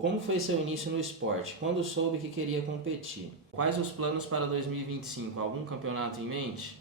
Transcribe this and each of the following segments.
como foi seu início no esporte? Quando soube que queria competir? Quais os planos para 2025? Algum campeonato em mente?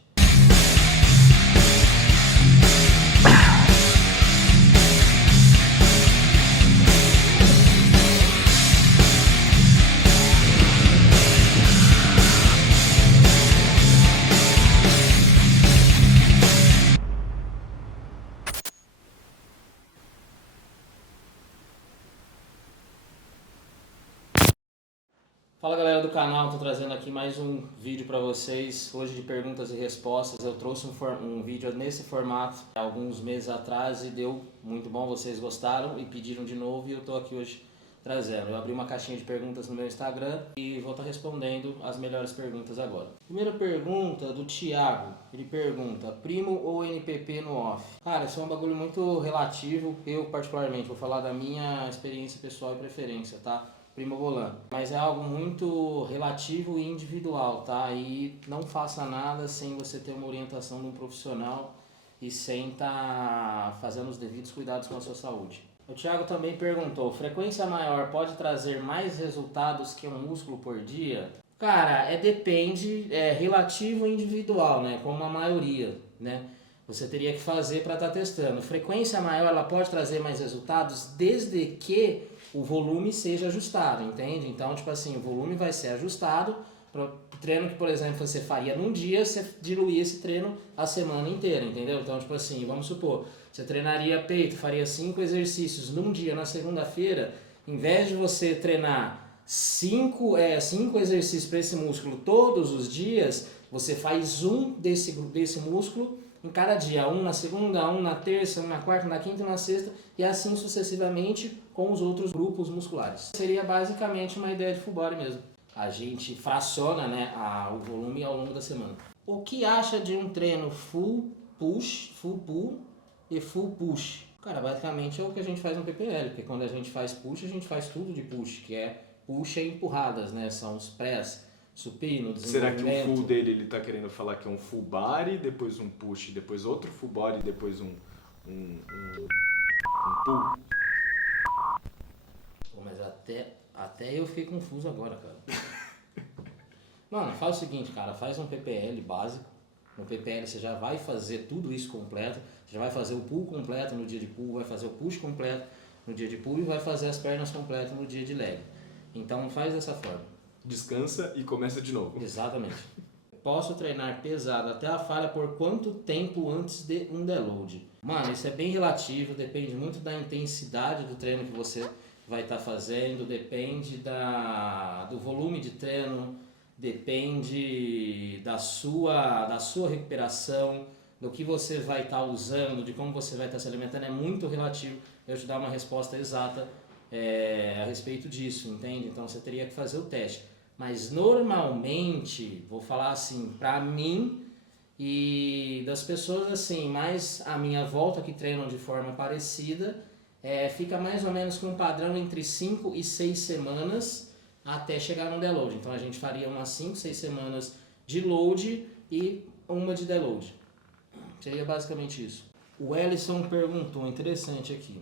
Fala galera do canal, tô trazendo aqui mais um vídeo para vocês, hoje de perguntas e respostas. Eu trouxe um vídeo nesse formato alguns meses atrás e deu muito bom, vocês gostaram e pediram de novo e eu tô aqui hoje trazendo. Eu abri uma caixinha de perguntas no meu Instagram e vou estar respondendo as melhores perguntas agora. Primeira pergunta do Thiago, ele pergunta, primo ou NPP no off? Cara, isso é um bagulho muito relativo, eu particularmente vou falar da minha experiência pessoal e preferência, tá? Primo Volan, mas é algo muito relativo e individual, tá? E não faça nada sem você ter uma orientação de um profissional e sem estar fazendo os devidos cuidados com a sua saúde. O Thiago também perguntou, frequência maior pode trazer mais resultados que um músculo por dia? Cara, depende, é relativo e individual, né? Como a maioria, né? Você teria que fazer para estar testando. Frequência maior, ela pode trazer mais resultados desde que o volume seja ajustado, entende? Então, tipo assim, o volume vai ser ajustado para o treino que, por exemplo, você faria num dia, você diluir esse treino a semana inteira, entendeu? Então, tipo assim, vamos supor, você treinaria peito, faria 5 exercícios num dia, na segunda-feira, em vez de você treinar 5 exercícios para esse músculo todos os dias, você faz um desse músculo em cada dia, um na segunda, um na terça, um na quarta, na quinta e na sexta, e assim sucessivamente com os outros grupos musculares. Seria basicamente uma ideia de full body mesmo. A gente fraciona, né, o volume ao longo da semana. O que acha de um treino full push, full pull e full push? Cara, basicamente é o que a gente faz no PPL, porque quando a gente faz push, a gente faz tudo de push, que é push e empurradas, né, são os press, supino, Será desenvolvimento. que o full dele ele tá querendo falar que é um full body, depois um push, depois outro full body, depois um pull? Pô, mas até eu fiquei confuso agora, cara. Mano, faz o seguinte, cara, faz um PPL básico. No PPL você já vai fazer tudo isso completo. Você já vai fazer o pull completo no dia de pull, vai fazer o push completo no dia de pull e vai fazer as pernas completas no dia de leg. Então faz dessa forma. Descansa e começa de novo. Exatamente. Posso treinar pesado até a falha por quanto tempo antes de um deload? Mano, isso é bem relativo, depende muito da intensidade do treino que você vai estar fazendo, depende do volume de treino, depende da sua recuperação, do que você vai estar usando, de como você vai estar se alimentando, é muito relativo eu te dar uma resposta exata a respeito disso, entende? Então você teria que fazer o teste. Mas normalmente, vou falar assim, pra mim e das pessoas assim, mais à minha volta que treinam de forma parecida, fica mais ou menos com um padrão entre 5 e 6 semanas até chegar no deload. Então a gente faria umas 5, 6 semanas de load e uma de deload. Seria basicamente isso. O Ellison perguntou, interessante aqui.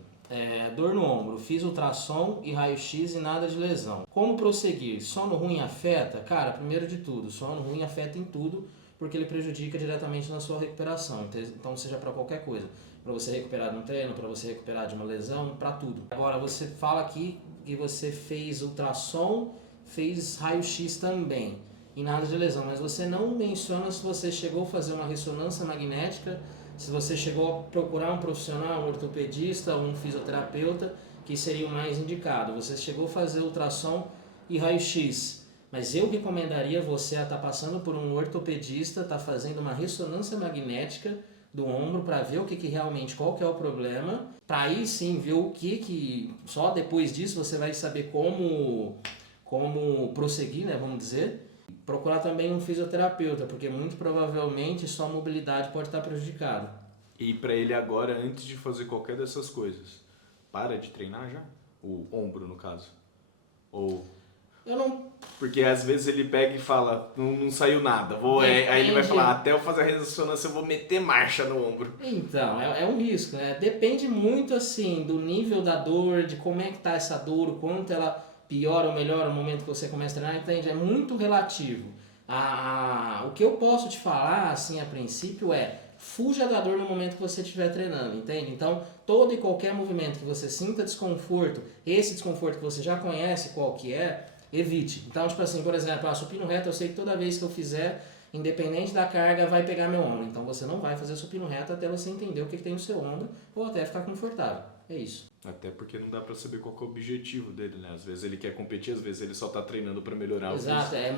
Dor no ombro, fiz ultrassom e raio-x e nada de lesão. Como prosseguir? Sono ruim afeta? Cara, primeiro de tudo, sono ruim afeta em tudo porque ele prejudica diretamente na sua recuperação. Então seja para qualquer coisa. Para você recuperar de um treino, para você recuperar de uma lesão, para tudo. Agora você fala aqui que você fez ultrassom, fez raio-x também e nada de lesão. Mas você não menciona se você chegou a fazer uma ressonância magnética, se você chegou a procurar um profissional, um ortopedista ou um fisioterapeuta, que seria o mais indicado. Você chegou a fazer ultrassom e raio-x, mas eu recomendaria você a estar passando por um ortopedista, estar fazendo uma ressonância magnética do ombro para ver realmente qual que é o problema, para aí sim ver o que só depois disso você vai saber como prosseguir, né, vamos dizer. Procurar também um fisioterapeuta, porque muito provavelmente sua mobilidade pode estar prejudicada. E para ele agora, antes de fazer qualquer dessas coisas, para de treinar já? O ombro, no caso? Ou Eu não... Porque às vezes ele pega e fala, não saiu nada. Aí ele vai falar, até eu fazer a ressonância eu vou meter marcha no ombro. Então, é um risco, né? Depende muito, assim, do nível da dor, de como é que tá essa dor, o quanto ela piora ou melhora no momento que você começa a treinar, entende? É muito relativo. O que eu posso te falar, assim, a princípio fuja da dor no momento que você estiver treinando, entende? Então, todo e qualquer movimento que você sinta desconforto, esse desconforto que você já conhece qual que evite. Então, tipo assim, por exemplo, supino reto, eu sei que toda vez que eu fizer, independente da carga, vai pegar meu ombro. Então, você não vai fazer supino reto até você entender o que tem no seu ombro ou até ficar confortável. É isso. Até porque não dá pra saber qual que é o objetivo dele, né? Às vezes ele quer competir, às vezes ele só tá treinando pra melhorar. Exato, é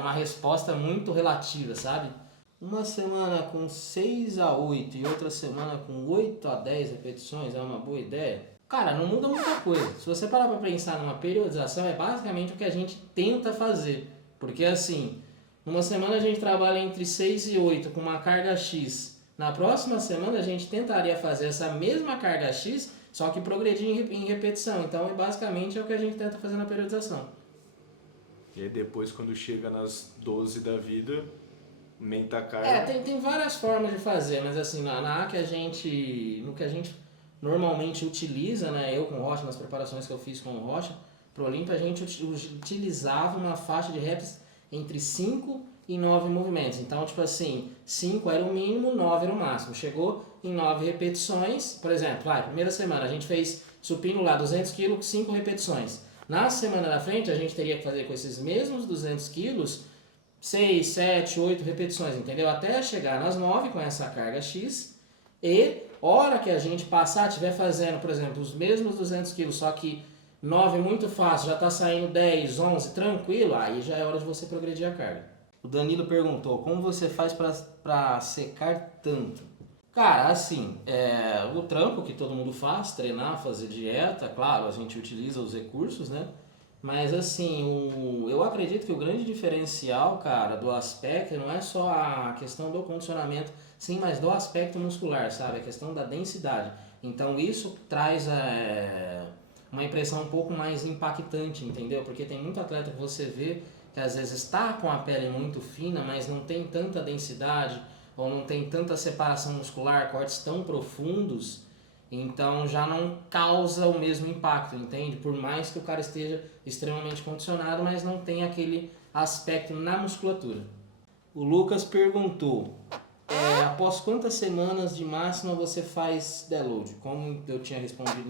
uma resposta muito relativa, sabe? Uma semana com 6 a 8 e outra semana com 8 a 10 repetições é uma boa ideia? Cara, não muda muita coisa. Se você parar pra pensar numa periodização, é basicamente o que a gente tenta fazer. Porque assim, numa semana a gente trabalha entre 6 e 8 com uma carga X. Na próxima semana a gente tentaria fazer essa mesma carga X, só que progredir em repetição. Então, basicamente é o que a gente tenta fazer na periodização. E aí depois, quando chega nas 12 da vida, aumenta a carga. Tem várias formas de fazer, mas assim, no que a gente normalmente utiliza, né, eu com o Rocha, nas preparações que eu fiz com o Rocha, pro Olímpia a gente utilizava uma faixa de reps entre 5 e 9 movimentos. Então, tipo assim, 5 era o mínimo, 9 era o máximo. Chegou em 9 repetições, por exemplo, primeira semana a gente fez supino lá, 200 kg, 5 repetições. Na semana da frente a gente teria que fazer com esses mesmos 200 quilos 6, 7, 8 repetições, entendeu? Até chegar nas 9 com essa carga X e hora que a gente passar, estiver fazendo, por exemplo, os mesmos 200 quilos, só que 9 muito fácil, já está saindo 10, 11, tranquilo, aí já é hora de você progredir a carga. O Danilo perguntou, como você faz para secar tanto? Cara, assim, o trampo que todo mundo faz, treinar, fazer dieta, claro, a gente utiliza os recursos, né? Mas assim, eu acredito que o grande diferencial, cara, do aspecto não é só a questão do condicionamento, sim, mas do aspecto muscular, sabe? A questão da densidade. Então isso traz uma impressão um pouco mais impactante, entendeu? Porque tem muito atleta que você vê que às vezes está com a pele muito fina, mas não tem tanta densidade ou não tem tanta separação muscular, cortes tão profundos, então já não causa o mesmo impacto, entende? Por mais que o cara esteja extremamente condicionado, mas não tem aquele aspecto na musculatura. O Lucas perguntou, após quantas semanas de máxima você faz deload? Como eu tinha respondido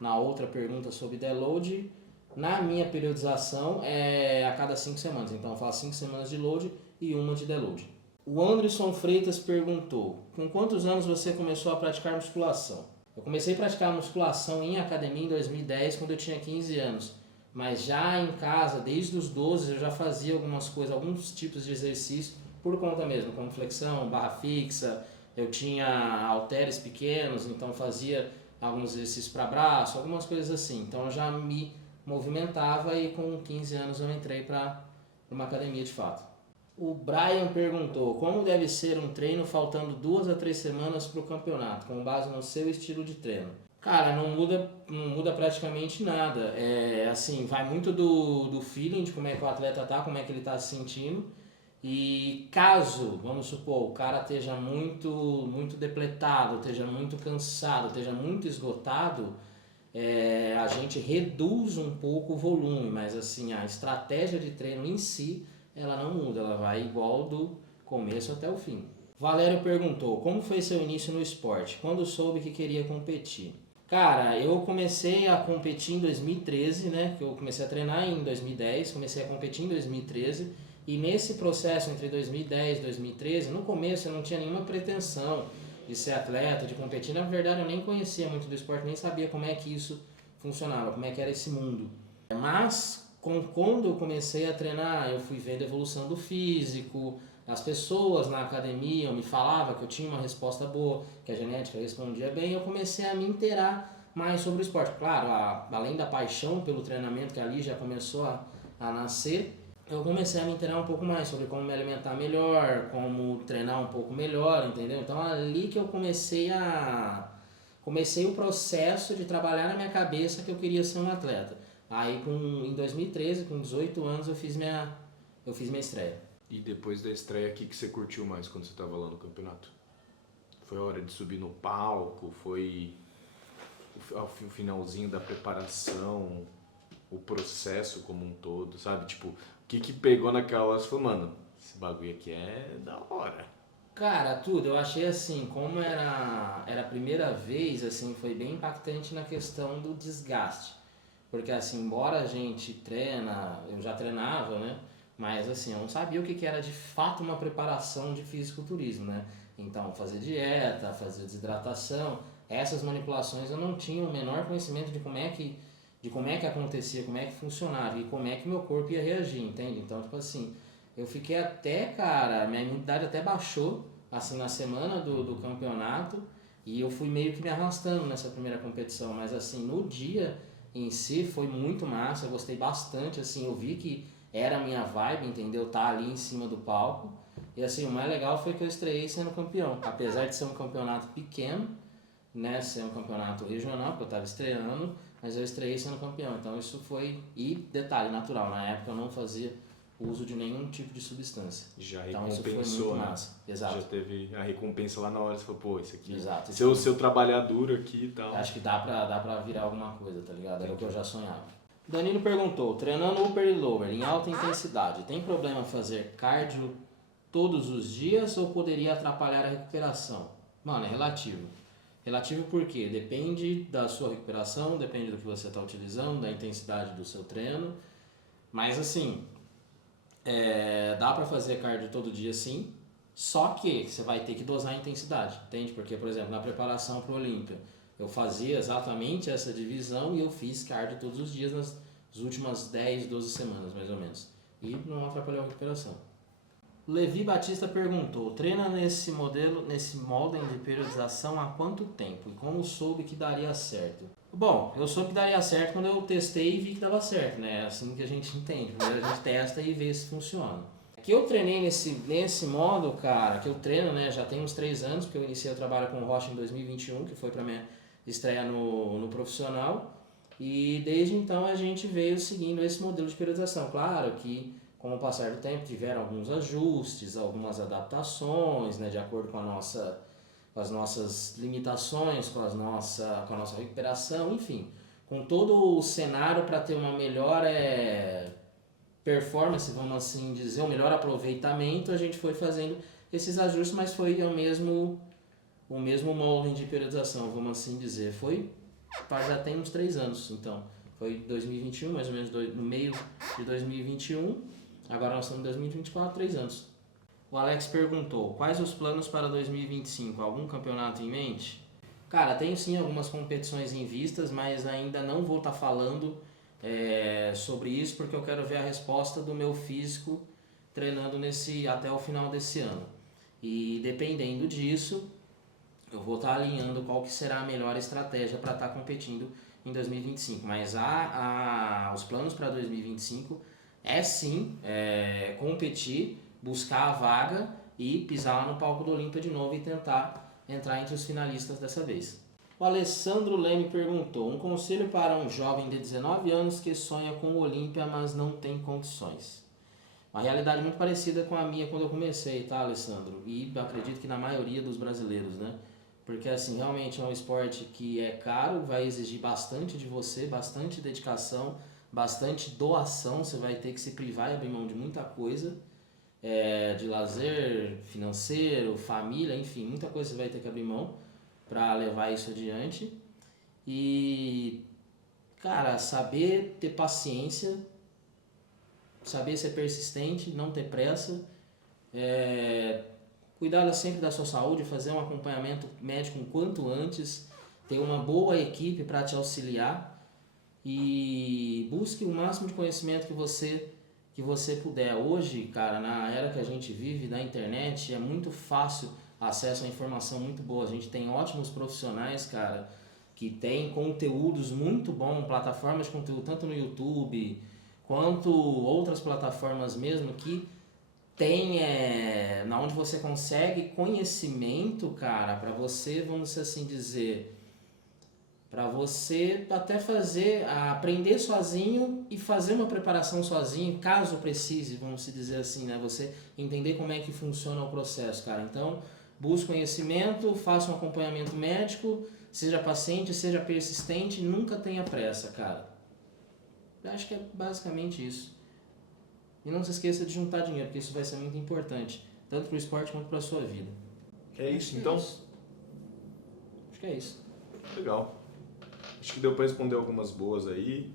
na outra pergunta sobre deload, na minha periodização é a cada 5 semanas, então eu faço 5 semanas de load e uma de deload. O Anderson Freitas perguntou, com quantos anos você começou a praticar musculação? Eu comecei a praticar musculação em academia em 2010, quando eu tinha 15 anos. Mas já em casa, desde os 12, eu já fazia algumas coisas, alguns tipos de exercício por conta mesmo, como flexão, barra fixa. Eu tinha halteres pequenos, então fazia alguns exercícios para braço, algumas coisas assim. Então eu já me movimentava e com 15 anos eu entrei para uma academia de fato. O Brian perguntou, como deve ser um treino faltando 2 a 3 semanas para o campeonato, com base no seu estilo de treino? Cara, não muda praticamente nada. Assim, vai muito do feeling, de como é que o atleta tá, como é que ele tá se sentindo. E caso, vamos supor, o cara esteja muito depletado, esteja muito cansado, esteja muito esgotado, a gente reduz um pouco o volume, mas assim, a estratégia de treino em si, ela não muda, ela vai igual do começo até o fim. Valério perguntou, como foi seu início no esporte? Quando soube que queria competir? Cara, eu comecei a competir em 2013, né? Que eu comecei a treinar em 2010, comecei a competir em 2013. E nesse processo entre 2010 e 2013, no começo eu não tinha nenhuma pretensão de ser atleta, de competir. Na verdade eu nem conhecia muito do esporte, nem sabia como é que isso funcionava, como é que era esse mundo. Mas quando eu comecei a treinar, eu fui vendo a evolução do físico, as pessoas na academia me falavam que eu tinha uma resposta boa, que a genética respondia bem, eu comecei a me inteirar mais sobre o esporte. Claro, além da paixão pelo treinamento que ali já começou a nascer, eu comecei a me inteirar um pouco mais sobre como me alimentar melhor, como treinar um pouco melhor, entendeu? Então ali que eu comecei o processo de trabalhar na minha cabeça que eu queria ser um atleta. Aí em 2013, com 18 anos, eu fiz minha estreia. E depois da estreia, o que você curtiu mais quando você estava lá no campeonato? Foi a hora de subir no palco? Foi o finalzinho da preparação? O processo como um todo, sabe? Tipo, o que pegou naquela hora? Você falou, mano, esse bagulho aqui é da hora. Cara, tudo, eu achei assim, como era a primeira vez, assim, foi bem impactante na questão do desgaste. Porque assim, embora a gente eu já treinava, né? Mas assim, eu não sabia o que era de fato uma preparação de fisiculturismo, né? Então, fazer dieta, fazer desidratação, essas manipulações eu não tinha o menor conhecimento de como é que acontecia, como é que funcionava e como é que meu corpo ia reagir, entende? Então, tipo assim, eu fiquei até, cara, minha imunidade até baixou, assim, na semana do campeonato, e eu fui meio que me arrastando nessa primeira competição, mas assim, no dia em si foi muito massa, eu gostei bastante, assim, eu vi que era a minha vibe, entendeu? Tá ali em cima do palco, e assim, o mais legal foi que eu estreiei sendo campeão, apesar de ser um campeonato pequeno, né, ser um campeonato regional, porque eu estava estreando, mas eu estreiei sendo campeão, então isso foi, e detalhe, natural, na época eu não fazia uso de nenhum tipo de substância. Já então isso foi recompensou, muito né? massa. Exato. Já teve a recompensa lá na hora, você falou, pô, isso aqui, Exato. seu trabalhar duro aqui e tal. Acho que dá pra virar alguma coisa, tá ligado? Era o que eu já sonhava. Danilo perguntou, treinando upper e lower em alta intensidade, tem problema fazer cardio todos os dias ou poderia atrapalhar a recuperação? Mano, é relativo. Relativo por quê? Depende da sua recuperação, depende do que você está utilizando, da intensidade do seu treino. Mas assim, dá para fazer cardio todo dia sim, só que você vai ter que dosar a intensidade, entende? Porque, por exemplo, na preparação para o Olímpia, eu fazia exatamente essa divisão e eu fiz cardio todos os dias nas últimas 10, 12 semanas, mais ou menos. E não atrapalhou a recuperação. Levi Batista perguntou, treina nesse molde de periodização há quanto tempo e como soube que daria certo? Bom, eu soube que daria certo quando eu testei e vi que dava certo, né? É assim que a gente entende, primeiro a gente testa e vê se funciona. Que eu treinei nesse modo, cara, que eu treino, né, já tem uns 3 anos, porque eu iniciei o trabalho com o Rocha em 2021, que foi pra minha estreia no profissional, e desde então a gente veio seguindo esse modelo de periodização. Claro que com o passar do tempo tiveram alguns ajustes, algumas adaptações, né, de acordo com as nossas limitações, com a nossa recuperação, enfim, com todo o cenário para ter uma melhor performance, vamos assim dizer, um melhor aproveitamento, a gente foi fazendo esses ajustes, mas foi o mesmo molde de periodização, vamos assim dizer. Já tem uns 3 anos, então. Foi 2021, mais ou menos no meio de 2021. Agora nós estamos em 2024, 3 anos. O Alex perguntou, quais os planos para 2025? Algum campeonato em mente? Cara, tenho sim algumas competições em vistas, mas ainda não vou estar falando sobre isso porque eu quero ver a resposta do meu físico treinando até o final desse ano. E dependendo disso, eu vou estar alinhando qual que será a melhor estratégia para estar competindo em 2025. Mas os planos para 2025 sim competir, buscar a vaga e pisar lá no palco do Olímpia de novo e tentar entrar entre os finalistas dessa vez. O Alessandro Leme perguntou, um conselho para um jovem de 19 anos que sonha com o Olímpia, mas não tem condições. Uma realidade muito parecida com a minha quando eu comecei, tá, Alessandro? E acredito que na maioria dos brasileiros, né? Porque assim, realmente é um esporte que é caro, vai exigir bastante de você, bastante dedicação, bastante doação, você vai ter que se privar e abrir mão de muita coisa, de lazer, financeiro, família, enfim, muita coisa você vai ter que abrir mão para levar isso adiante. E, cara, saber ter paciência, saber ser persistente, não ter pressa, cuidar sempre da sua saúde, fazer um acompanhamento médico o quanto antes, ter uma boa equipe para te auxiliar e busque o máximo de conhecimento que você puder. Hoje, cara, na era que a gente vive, da internet, é muito fácil acesso à informação muito boa. A gente tem ótimos profissionais, cara, que tem conteúdos muito bons, plataformas de conteúdo, tanto no YouTube, quanto outras plataformas mesmo, que tem, na onde você consegue conhecimento, cara, para você, vamos assim dizer, para você até aprender sozinho e fazer uma preparação sozinho, caso precise, vamos dizer assim, né? Você entender como é que funciona o processo, cara. Então, busque conhecimento, faça um acompanhamento médico, seja paciente, seja persistente, nunca tenha pressa, cara. Eu acho que é basicamente isso. E não se esqueça de juntar dinheiro, porque isso vai ser muito importante, tanto para o esporte quanto para a sua vida. É isso, então? Acho que é isso. Legal. Acho que deu para responder algumas boas aí.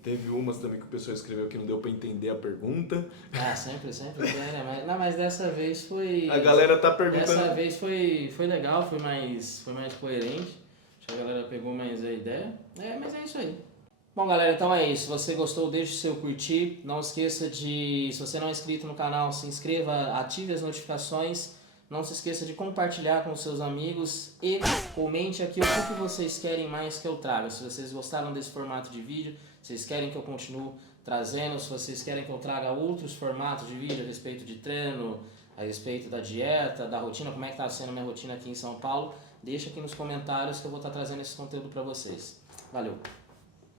Teve umas também que o pessoal escreveu que não deu para entender a pergunta. Ah, sempre né? Mas dessa vez foi... A galera tá perguntando... Dessa vez foi legal, foi mais coerente. Acho que a galera pegou mais a ideia. Mas é isso aí. Bom, galera, então é isso. Se você gostou, deixe o seu curtir. Não esqueça de, se você não é inscrito no canal, se inscreva, ative as notificações. Não se esqueça de compartilhar com seus amigos e comente aqui o que vocês querem mais que eu traga. Se vocês gostaram desse formato de vídeo, se vocês querem que eu continue trazendo, se vocês querem que eu traga outros formatos de vídeo a respeito de treino, a respeito da dieta, da rotina, como é que está sendo a minha rotina aqui em São Paulo, deixa aqui nos comentários que eu vou estar trazendo esse conteúdo para vocês. Valeu!